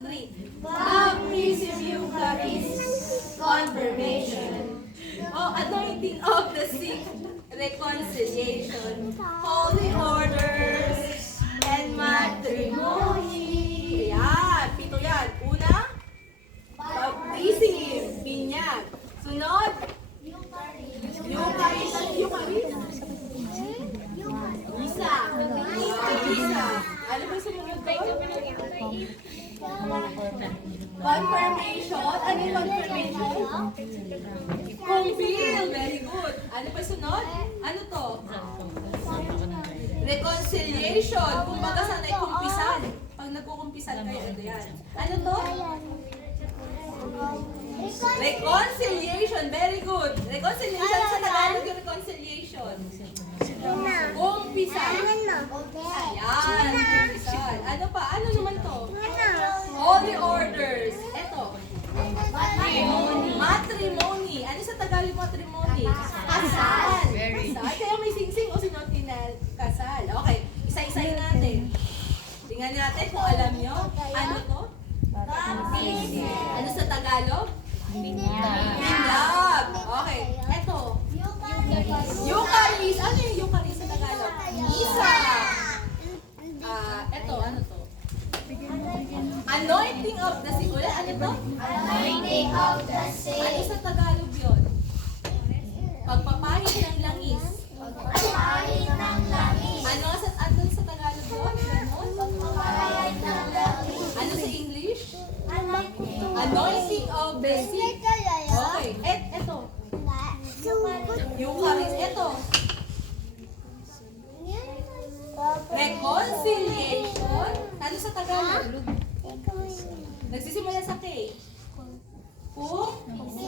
3. Baptism, Eucharist, confirmation, anointing of the sick, reconciliation, holy orders, and matrimony. Ayan, pito yan. Una, baptism, binyag. Sunod, Eucharist. Isa. Isa. Ano ba sumunod doon? Confirmation. Ano yung confirmation? Compile. Very good. Ano pa sunod? Ano to? Reconciliation. Kung baga sanay kumpisan. Pag nagkukumpisan kayo, ano yan? Ano to? Reconciliation. Very good. Reconciliation sa Tagalog yung reconciliation. Kumpisan. Ayan. Kumpisan. Ano pa? Ano naman to? Holy orders. Ito. Matrimony. Ano sa Tagalog matrimony? Kasal. Kasal. Kaya may singsing o sinutin na kasal. Okay. Isa-isayin natin. Tingnan natin kung alam nyo. Ano to? Ano sa Tagalog? Binyag. Okay. Ito. Eucharist. Ano yung Eucharist sa Tagalog? Misa. Ito. Ano to? Anointing of the sick. Ulit, ano to? Anointing of the sick. Ano sa Tagalog yun? Pagpapahid ng langis. Pagpapahid ng langis. Ano sa Tagalog yun? Ganon? Pagpapahid ng langis. Ano sa English? Anointing of the sick. Okay. Eto. Eucharist. Eto. Reconciliation. Ano sa Tagalog? Nagsisimula sa K.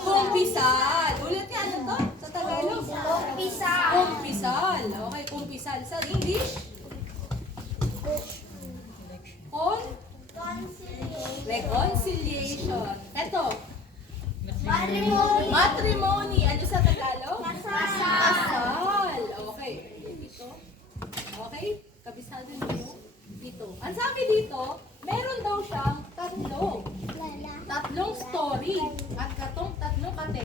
Kumpisal. Ulit niya, ano to? Sa Tagalog? Kumpisal. Kumpisal. Okay, kumpisal. Sa English? Reconciliation. Ito. Matrimony. Ano sa Tagalog? Kasal. Okay. Ito. Okay. Kabisado niyo. Dito. Ang sabi dito, meron daw siyang tatlong story. At tatlong